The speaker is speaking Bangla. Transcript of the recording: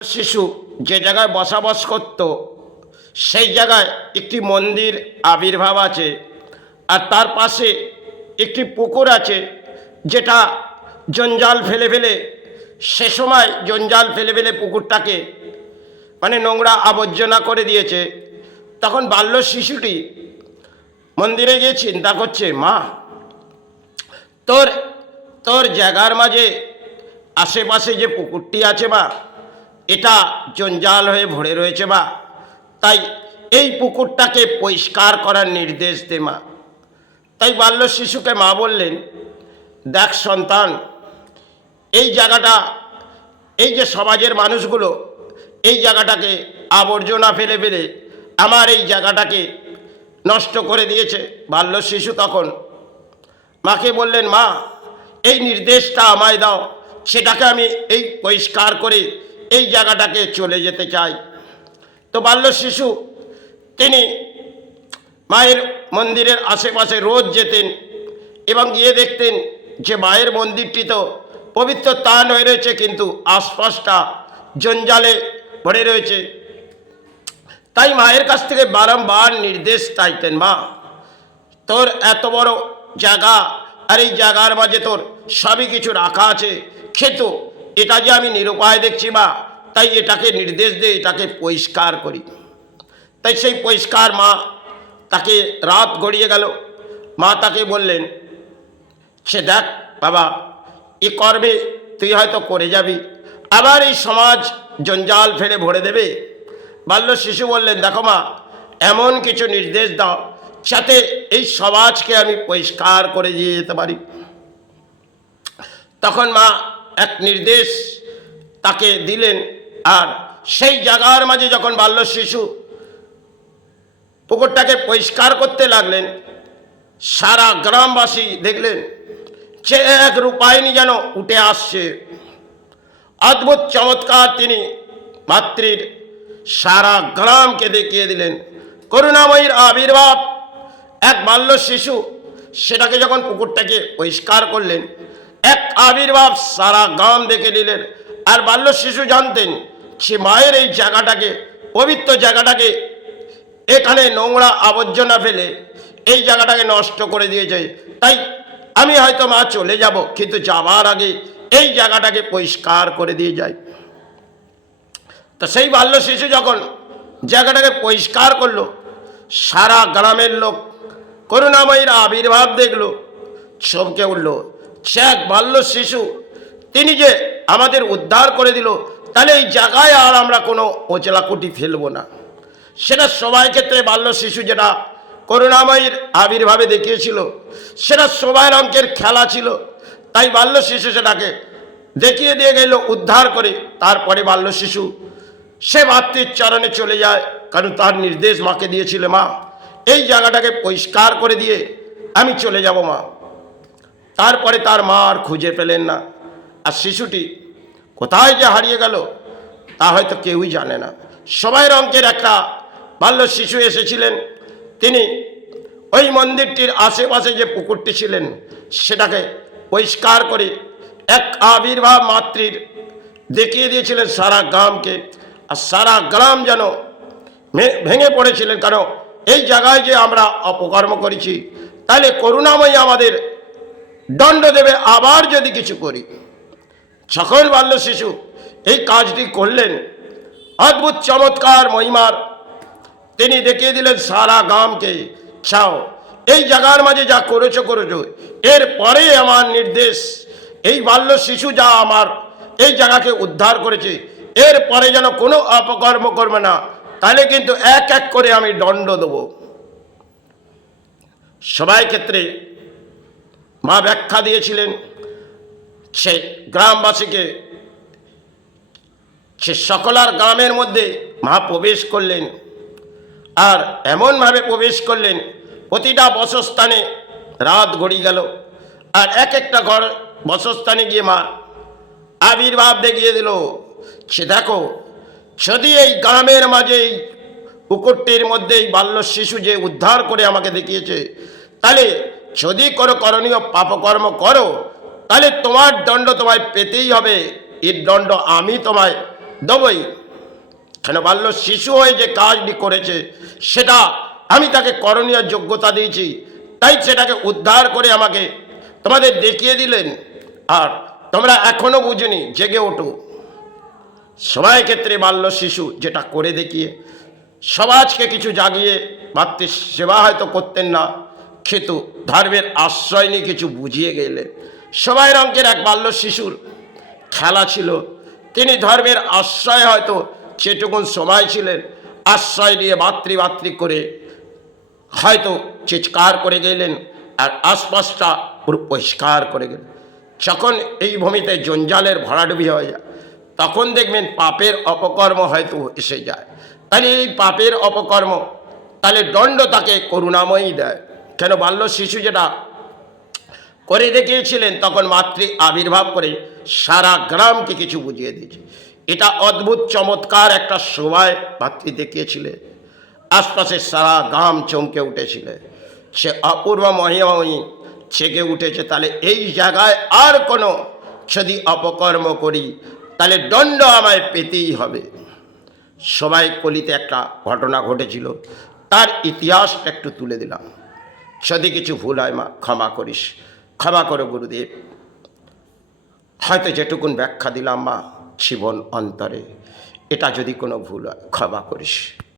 শিশু যে জায়গায় বসবাস করত সেই জায়গায় একটি মন্দির আবির্ভাব আছে, আর তার পাশে একটি পুকুর আছে যেটা জঞ্জাল ফেলে ফেলে, সে সময় জঞ্জাল ফেলে ফেলে পুকুরটাকে মানে নোংরা আবর্জনা করে দিয়েছে। তখন বাল্য শিশুটি মন্দিরে গিয়ে চিন্তা করছে, মা তোর তোর জায়গার মাঝে আশেপাশে যে পুকুরটি আছে বা এটা জঞ্জাল হয়ে ভরে রয়েছে বা, তাই এই পুকুরটাকে পরিষ্কার করার নির্দেশ দে মা। তাই বাল্য শিশুকে মা বললেন, দেখ সন্তান, এই জায়গাটা, এই যে সমাজের মানুষগুলো এই জায়গাটাকে আবর্জনা ফেলে ফেলে আমার এই জায়গাটাকে নষ্ট করে দিয়েছে। বাল্য শিশু তখন মাকে বললেন, মা এই নির্দেশটা আমায় দাও, সেটাকে আমি এই পরিষ্কার করে এই জায়গাটাকে চলে যেতে চাই। তো বাল্য শিশু তিনি মায়ের মন্দিরের আশেপাশে রোজ যেতেন এবং গিয়ে দেখতেন যে মায়ের মন্দিরটি তো পবিত্র স্থান হয়ে রয়েছে, কিন্তু আশপাশটা জঞ্জালে ভরে রয়েছে। তাই মায়ের কাছ থেকে বারংবার নির্দেশ চাইতেন, মা তোর এত বড় জায়গা, আর এই জায়গার মাঝে তোর সবই কিছু রাখা আছে, খেতো এটা যে আমি নিরুপায় দেখছি মা, তাই এটাকে নির্দেশ দে, এটাকে পরিষ্কার করি। তাই সেই পরিষ্কার মা তাকে, রাত গড়িয়ে গেল, মা তাকে বললেন, সে দেখ বাবা, এ কর্মে তুই হয়তো করে যাবি, আবার এই সমাজ জঞ্জাল ফেলে ভরে দেবে। বাল্য শিশু বললেন, দেখো মা, এমন কিছু নির্দেশ দাও যাতে এই সমাজকে আমি পরিষ্কার করে দিয়ে যেতে পারি। তখন মা এক নির্দেশ তাকে দিলেন, আর সেই জায়গার মাঝে যখন বাল্য শিশু পুকুরটাকে পরিষ্কার করতে লাগলেন, সারা গ্রামবাসী দেখলেন যে এক রূপায়ণী যেন উঠে আসছে। অদ্ভুত চমৎকার তিনি মাতৃর সারা গ্রামকে দেখিয়ে দিলেন। করুণাময়ীর আবির্ভাব। এক বাল্য শিশু সেটাকে যখন পুকুরটাকে পরিষ্কার করলেন, এক আবির্ভাব সারা গ্রাম দেখে নিলেন। আর বাল্য শিশু জানতেন সে মায়ের এই জায়গাটাকে, পবিত্র জায়গাটাকে এখানে নোংরা আবর্জনা ফেলে এই জায়গাটাকে নষ্ট করে দিয়েছে। তাই আমি হয়তো মা চলে যাব, কিন্তু যাবার আগে এই জায়গাটাকে পরিষ্কার করে দিয়ে যাই। তো সেই বাল্য শিশু যখন জায়গাটাকে পরিষ্কার করলো, সারা গ্রামের লোক করুণাময়ীর আবির্ভাব দেখলো, চমকে উঠল। সে এক বাল্য শিশু, তিনি যে আমাদের উদ্ধার করে দিল, তাহলে এই জায়গায় আর আমরা কোনো ওচলাকুটি ফেলবো না। সেটা সবাই ক্ষেত্রে বাল্য শিশু যেটা করুণাময়ীর আবির্ভাবে দেখিয়েছিল, সেটা সবাই অঙ্কের খেলা ছিল। তাই বাল্য শিশু সেটাকে দেখিয়ে দিয়ে গেল উদ্ধার করে। তারপরে বাল্য শিশু সে মাতৃর চরণে চলে যায়, কারণ তার নির্দেশ মাকে দিয়েছিল, মা এই জায়গাটাকে পরিষ্কার করে দিয়ে আমি চলে যাব মা। তারপরে তার মা আর খুঁজে পেলেন না, আর শিশুটি কোথায় যে হারিয়ে গেল তা হয়তো কেউই জানে না। সবাই অঙ্কের একটা বাল্য শিশু এসেছিলেন, তিনি ওই মন্দিরটির আশেপাশে যে পুকুরটি ছিলেন সেটাকে পরিষ্কার করে এক আবির্ভাব মাতৃর দেখিয়ে দিয়েছিলেন সারা গ্রামকে। আর সারা গ্রাম যেন ভেঙে পড়েছিলেন, কারণ এই জায়গায় যে আমরা অপকর্ম করেছি, তাহলে করুণাময়ী আমাদের দণ্ড দেবে আবার যদি কিছু করি। সকল বাল্য শিশু এই কাজটি করলেন। অদ্ভুত চমৎকার মহিমার তিনি দেখিয়ে দিলেন সারা গ্রামকে, চাও এই জায়গার মাঝে যা করেছো করেছো, এরপরে আমার নির্দেশ, এই বাল্য শিশু যা আমার এই জায়গাকে উদ্ধার করেছে, এরপরে যেন কোনো অপকর্ম করবে না, তাহলে কিন্তু এক এক করে আমি দণ্ড দেব। সবাই ক্ষেত্রে মা ব্যাখ্যা দিয়েছিলেন সে গ্রামবাসীকে। সে সকলার গ্রামের মধ্যে মা প্রবেশ করলেন, আর এমনভাবে প্রবেশ করলেন প্রতিটা বসস্থানে রাত গড়িয়ে গেল। আর এক একটা ঘর বসস্থানে গিয়ে মা আবির্ভাব দেখিয়ে দিল, সে দেখো যদি এই গ্রামের মাঝে এই পুকুরটির মধ্যে এই বাল্য শিশু যে উদ্ধার করে আমাকে দেখিয়েছে, তাহলে যদি কোনো করণীয় পাপকর্ম করো, তাহলে তোমার দণ্ড তোমায় পেতেই হবে। এর দণ্ড আমি তোমায় দেবই। কেন বাল্য শিশু হয়ে যে কাজটি করেছে সেটা আমি তাকে করণীয় যোগ্যতা দিয়েছি, তাই সেটাকে উদ্ধার করে আমাকে তোমাদের দেখিয়ে দিলেন। আর তোমরা এখনো বুঝনি, জেগে ওঠো। সবাই ক্ষেত্রে বাল্য শিশু যেটা করে দেখিয়ে সমাজকে কিছু জাগিয়ে মাতৃ সেবা হয়তো করতেন না, কিন্তু ধর্মের আশ্রয় নিয়ে কিছু বুঝিয়ে গেলেন। সবাই অঙ্কের এক বাল্য শিশুর খেলা ছিল, তিনি ধর্মের আশ্রয় হয়তো যেটুকুন সময় ছিলেন আশ্রয় দিয়ে মাতৃ করে হয়তো চিৎকার করে গেলেন, আর আশপাশটা পুরো পরিষ্কার করে গেলেন। যখন এই ভূমিতে জঞ্জালের ভরাডুবি হয়ে যায় তখন দেখবেন পাপের অপকর্ম হয়তো এসে যায়। তাহলে এই পাপের অপকর্ম, তাহলে দণ্ড তাকে করুণাময়ী দেয়। কেন বাল্য শিশু যেটা করে দেখিয়েছিলেন তখন মাতৃ আবির্ভাব করে সারা গ্রামকে কিছু বুঝিয়ে দিয়েছে। এটা অদ্ভুত চমৎকার একটা সময় মাতৃ দেখিয়েছিলেন, আশপাশের সারা গ্রাম চমকে উঠেছিল। সে অপূর্ব মহিমাময়ী জেগে উঠেছে। তাহলে এই জায়গায় আর কোনো যদি অপকর্ম করি তাহলে দণ্ড আমায় পেতেই হবে। সবাই কলিতে একটা ঘটনা ঘটেছিল, তার ইতিহাসটা একটু তুলে দিলাম। যদি কিছু ভুল হয় মা ক্ষমা করিস, ক্ষমা করো গুরুদেব। হয়তো যেটুকুন ব্যাখ্যা দিলাম মা জীবন অন্তরে, এটা যদি কোনো ভুল হয় ক্ষমা করিস।